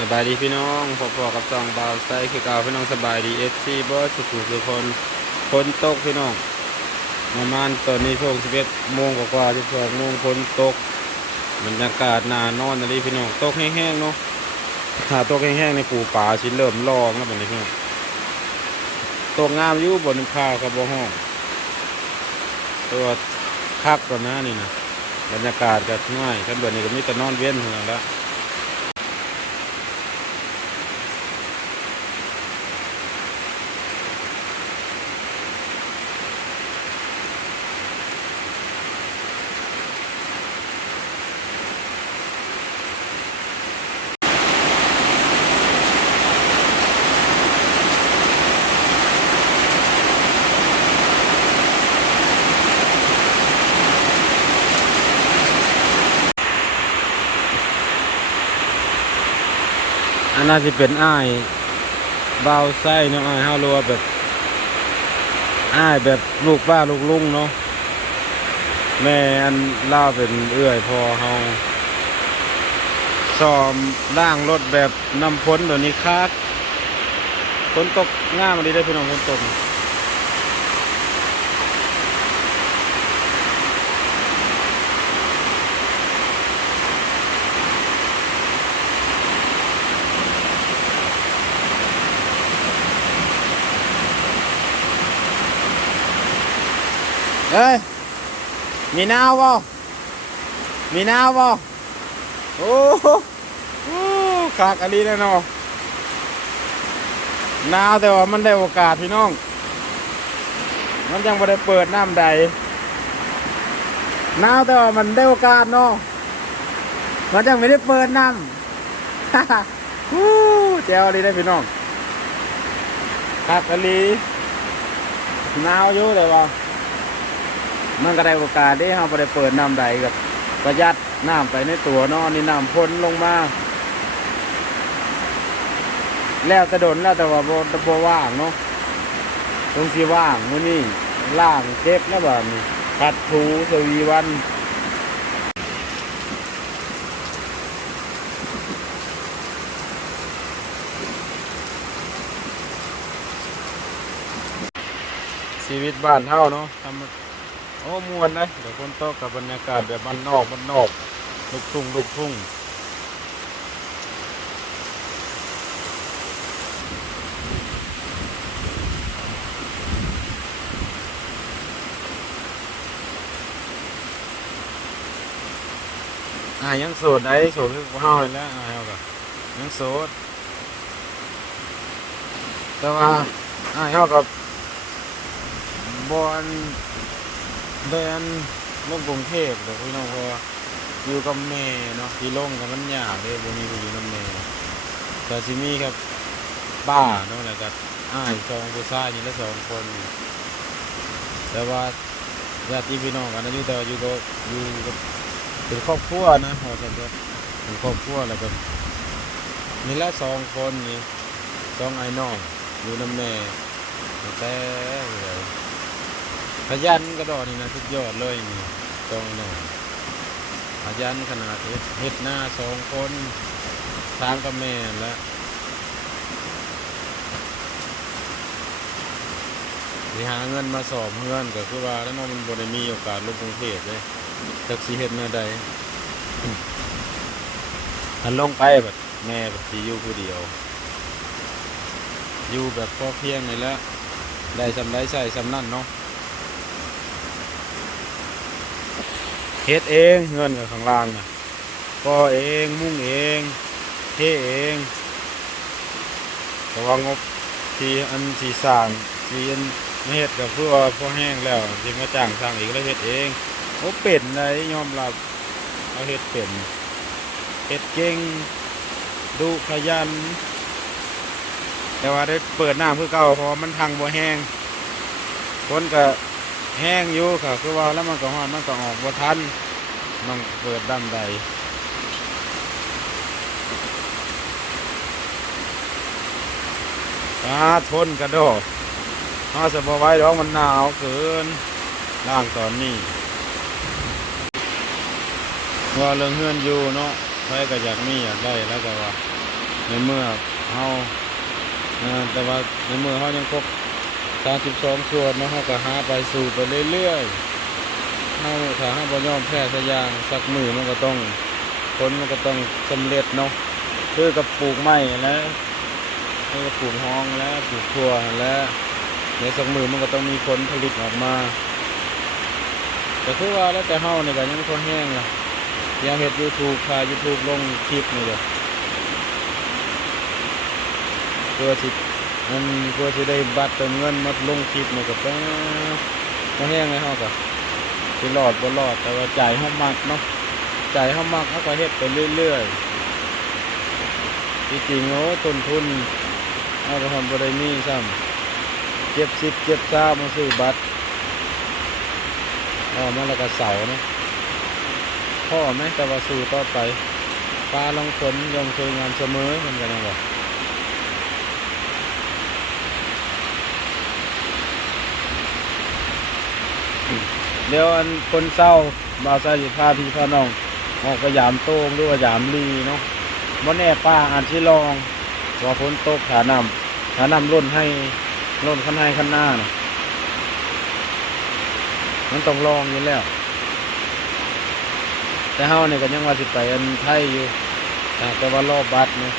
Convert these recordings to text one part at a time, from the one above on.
สบายดีพี่น้องพอๆกับซองบาวไซคือเก่าพี่น้องสบายดีเอฟซีบอสสุขุสุคนคนตกพี่น้องประมาณตอนนี้ช่วงสิบเอ็ดโมงกว่าๆสิบสองโมงคนตกบรรยากาศนานอนนะดิพี่น้องตกแห้งๆเนาะถ้าตกแห้งๆในปูป่าชิ้นเริ่มลองแล้วแบบนี้พี่น้องตกงามอยู่บนข้าวกับบ่ห้องตัวคักก่อนหน้านี่นะบรรยากาศก็ง่ายครับแบบนี้ก็มีแต่นอนเว้นเท่านั้นละ อันน่าจะเป็นอ้ายเบาวไส้เนาะอ้ายเฮารัวแบบอ้ายแบบลูกป้าลูกลุงเนาะแม่อันเล่าเป็นเอื้อยพอเฮาซ้อมล่างรถแบบนำพ้นตัวนี้คักฝนตกง่ามันดีได้พี่น้องฝนตก เอ้ย มีนาวบ่มีนาวบ่โอ้โหขากอันนี้แน่นอนหนาวแต่ว่ามันได้โอกาสพี่น้อง มันยังไม่ได้เปิดน้ำใดหนาวแต่ว่ามันได้โอกาสเนาะ มันยังไม่ได้เปิดน้ำฮู้แจ๋วเลยได้พี่น้องขากอันนี้หนาวอยู่แต่ว่า มันก็ได้โอกาสได้เราไปเปิดน้ำใดกับประหยัดน้ำไปในตัวเนอนนี่น้ำพ้นลงมา แล้วกระโดนแล้วแต่ว่าบ่บ่ว่างเนาะตรงที่ว่างมื้อนี้ล่างเก็บแล้วแบบนี้ขัดถูสวีวันชีวิตบ้านเฮาเนาะทำ โอ้มวนเลยเดี๋ยวคนโตกกับบรรยากาศแบบมันนอกมันนอกลุกทุ่งลุกทุ่งอ่ายังโสดได้โสดคือเฮาเลยแล้วอ่าเฮาก็ยังโสดแต่ว่าอ่าเฮากับบอน เดินลงกรุงเทพเดี๋ยวพี่น้องพออยู่กับแม่เนาะที่ลงกับมันยากเลยบ่มีผู้อยู่กับแม่แต่สิมีครับป้าเนาะแล้วก็อ้ายสองผู้ชายนี่ละสองคน แต่ว่าญาติพี่น้องกันนะอยู่แต่อยู่ก็อยู่กับเป็นครอบครัวนะพอสันก็เป็นครอบครัวแล้วก็นี่ละสองคนนี่สองไอ้น้องอยู่นํแม่แต่เลย ขยันกระโดดนี่นะสุดยอดเลยนี่ตรงหน่อยขยันขนาดเฮ็ดหน้าสองคนสามกับแม่แล้วสิหาเงินมาสอบเงินก็คือว่าแล้วน้องมันบ่ได้มีโอกาสลงกรุงเทพเลยจักสิเฮ็ดแนวใดอันลงไปแบบแม่แบบสิอยู่ผู้เดียว อยู่แบบพอเพียงนี่แหละได้สำได้ใส่สำนั่นเนาะ เฮ็ดเองเงินกับข้างล่างนะก็เองมุ่งเองเทเองแต่ว่างบที่อันสีสร้างที่อันไม่เฮ็ดกับเพื่อพอแห้งแล้วที่มาจ้างสร้างอีกแล้วเฮ็ดเองโอ้เป็นเลยยอมรับเอาเฮ็ดเป็นเฮ็ดเก่งดุขยัน แต่ว่าได้เปิดหน้ำคือเก่าเพราะมันทางบ่แห้งคนก็ แห้งอยู่ค่ะคือว่าแล้วมันก็ฮอนมันก็ออกบ่ทันมันเปิดดั้มใดตาทนกระโดดถ้าสบไหว้ดอกมันหนาวเกินล่างตอนนี้ว่าเรื่องเฮือนอยู่เนาะใครก็อยากมีอยากได้แล้วก็ว่าในเมื่อเฮาแต่ว่าในเมื่อเฮายังค รบ32ส่วนเนาะเฮาก็หาไปสู่ไปเรื่อยๆเฮาถ้าเฮาบ่ยอมแพ้สยางสักมือมันก็ต้องผลมันก็ต้องสำเร็จเนาะคือกับปลูกไม้แล้วคือกับปลูกฮองแล้วปลูกถั่วแล้วในสักมือมันก็ต้องมีผลผลิตออกมาแต่คือว่าแล้วแต่เฮานี่ก็ยังบ่ค่อยแห้งล่ะยังเฮ็ด YouTube ถ่าย YouTube ลงคลิปนี่เด้อเพื่อสิ มันเพื่อสิได้บัตรเติมเงินมาลงคลิปนี่ก็ต้องมาแห้งเลยเฮาก็สิรอดบ่รอดแต่ว่าจ่ายเฮามักเนาะจ่ายเฮามักเฮาก็เฮ็ดไปเรื่อยๆที่จริงโอ้ต้นทุนเฮาก็ฮอนบ่ได้มีซ้ำเก็บสิบเก็บซ่ามาซื้อบัตรอ๋อมาแล้วก็เสาเนาะพ่อไหมแต่ว่าสู้ต่อไปฟ้าลองฝนยอมสวยงามเสมอมันก็ยังบอก เดี๋ยวอันคนเศร้าบาวไซสิพาพี่พาน้องออกไปยามโต้งหรือว่ายามลีเนาะบ่แน่ป้าอันที่ลองว่าฝนโตกหานำหานำล้นให้ล้นขันให้ขันหน้านะมันต้องลองอยู่แล้ว แต่เฮาเนี่ยก็ยังว่าสิไปอันไทยอยู่แต่ว่ารอบบัตรเนาะ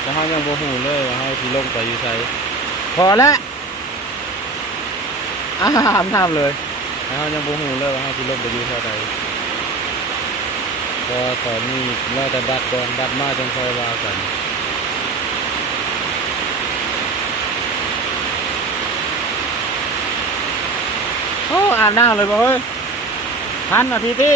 แต่เฮายังบ่ฮู้เลยว่าเฮาสิลงไปอยู่ไสพอแล้ว อาอาบน้ำเลยแล้วเขายังบูหูเลยว่าเขาสิลงไปอยู่เท่าใดก็ตอนนี้รอแต่บัตรก่อนบัตรมาจังคอยว่ากันโอ้อาบน้ำเลยบ่เฮ้ยทันนาทีที่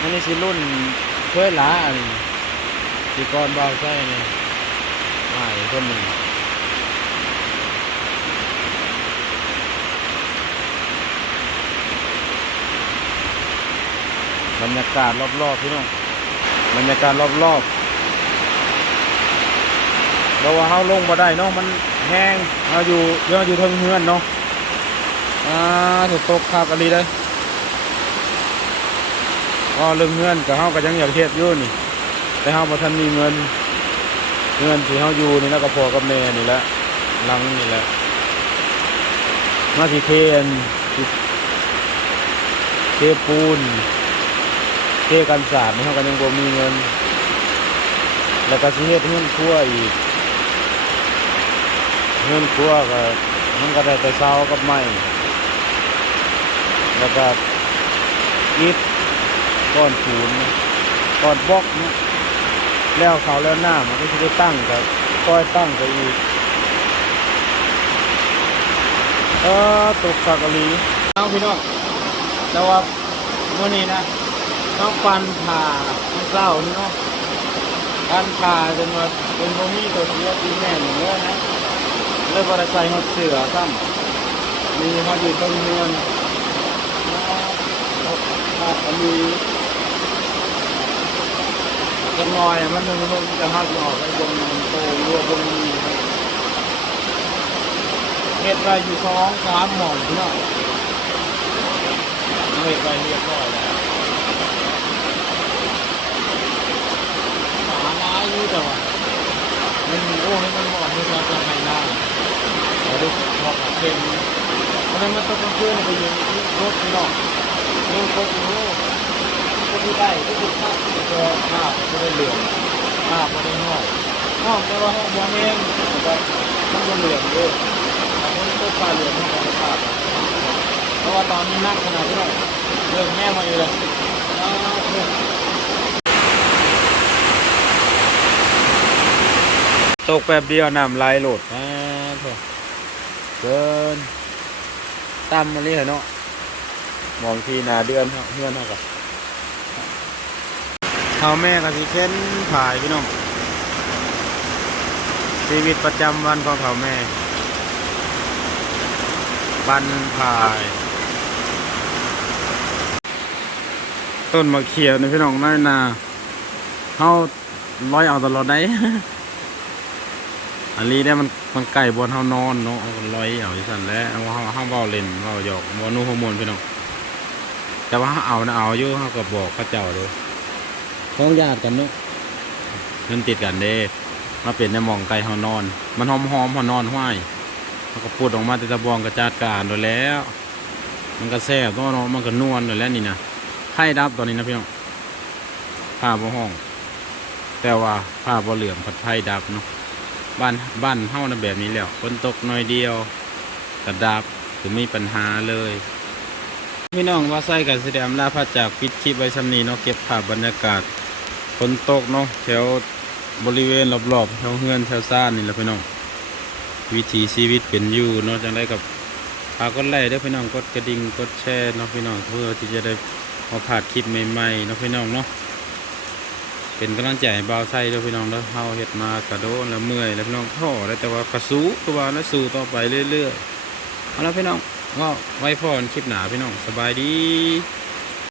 อันนี้สิรุ่นเคยหลาอันนี้สีกรเบาใช่เนี่ย อ่าอีกคนหนึ่งบรรยากาศรอบๆพี่น้องบรรยากาศรอบๆเราว่าเฮาลงมาได้เนาะมันแห้งเราอยู่เราอยู่ทิงเฮือนเนาะอ่าถูกตกคาบอะไรได้ก็เรื่องเฮือนกับเฮาก็ยังอยากเฮ็ดอยู่นี่ แต่เฮาบ่ทันมีเงิน เงินที่เขาอยู่นี่แล้วก็พอกับแม่นี่แหละหลังนี่แหละมาสิเทนสิเทปูนเทกันศาสตร์นี่เขาก็ยังบ่มีเงิน แล้วก็สิเฮ็ดเงินครัวอีกเงินครัวก็มันก็ได้แต่เช้ากับไม้แล้วก็อิฐก้อนปูนก้อนบล็อกเนี่ย แล้วเขาแล้วหน้ามันก็จะได้ตั้งกับก้อยตั้งไปอีกเออตกสักกะลีเอาพี่น้องแต่ว่าเมื่อนี้นะต้องฟันผ่ามันเศร้านี่เนาะฟันผ่าจนว่าเป็นโมมี่ตัวเสียตีแม่หนึ่งเลยนะเลยบริใส่หดเสือซ้ำมีเขาอยู่ตรงเมืองแล้วมี จังน่อยมันมันมันจะหักออกไอ้วงมันโตรัววงนี้เฮ็ดไปอยู่สองสามหม่อนพี่น้องเฮ็ดไปเรียบร้อยแล้วหาร้ายอยู่แต่ว่ามันโอ้ให้มันหมอนให้เราจะให้หน้าเราดูพอกเค็มเพราะนั้นมันต้องเพื่อนไปยืนรถพี่น้องรถรถรถก็ ที่ได้ก็คือภาพที่จะภาพจะได้เหลืองภาพไม่ได้ห้องห้องแต่ว่าห้องมองเองแต่มันก็เหลืองด้วยแต่คนก็ปลาเหลืองห้องของภาพเพราะว่าตอนนี้นักขนาดที่เราเริ่มแม่มาอยู่เลยตกแป๊บเดียวน้ำไหลโหลดอ่าโถเกินตั้มมาเลยเนาะมองทีนาเดือนเท่าเพื่อนเท่ากับ เท่าแม่ก็สิเช่นถ่ายพี่น้องชีวิตประจำวันของเท่าแม่บันพาย ต้นมะเขียวนี่พี่น้องน้อยนาเฮาร้อยเอาตลอดได้อันนี้เนี่ยมันมันไก่บนเฮานอนเนาะเอาลอยเอาที่สั่นแล้วเอาเฮาเฮาเว้าเล่นเว้าหยอกบ่นูฮอร์โมนพี่น้องแต่ว่าเฮาเอานะเอาอยู่เฮาก็บอกเขาเจ้าเด้อ พ้องญาติกันเนาะเงินติดกันเด้มาเป็นในหมองไก่เฮานอน มันหอมหอมเฮานอนห้วยมันก็พูดออกมาแต่ตะบองกระจาดการโดยแล้ว มันก็แซ่บตัวเนาะมันก็นวลโดยแล้วนี่นะไข่ดับตอนนี้นะพี่น้องผ้าบ่ห้อง แต่ว่าผ้าบ่เหลื่อมผัดไผ่ดับเนาะบ้านบ้านเฮานะแบบนี้แล้วฝนตกหน่อยเดียวกระดับคือมีปัญหาเลยพี่น้องว่าใส่กันแสดงลาพระจากปิดคลิปไว้ชำนี้เนาะเก็บภาพบรรยากาศ ฝนตกเนาะแถวบริเวณรอบๆแถวเฮือนแถวซ่านนี่แหละพี่น้อง วิถีชีวิตเป็นอยู่เนาะจังได้กับพากดไลค์ด้อพี่น้องกดกระดิ่งกดแชร์เนาะพี่น้องเพื่อที่จะได้มาผ่าคลิปใหม่ๆเนาะพี่น้องเนาะเป็นกำลังใจให้บ่าวไส้ด้อพี่น้องเด้อเฮาเฮ็ดมากระโดดแล้วเมื่อยแล้วพี่น้องท้อแล้วแต่ว่ากระสู้ตัวว่าแล้วสู้ต่อไปเรื่อยๆเอาละพี่น้องก็ไว้พรคลิปหนาพี่น้องสบายดี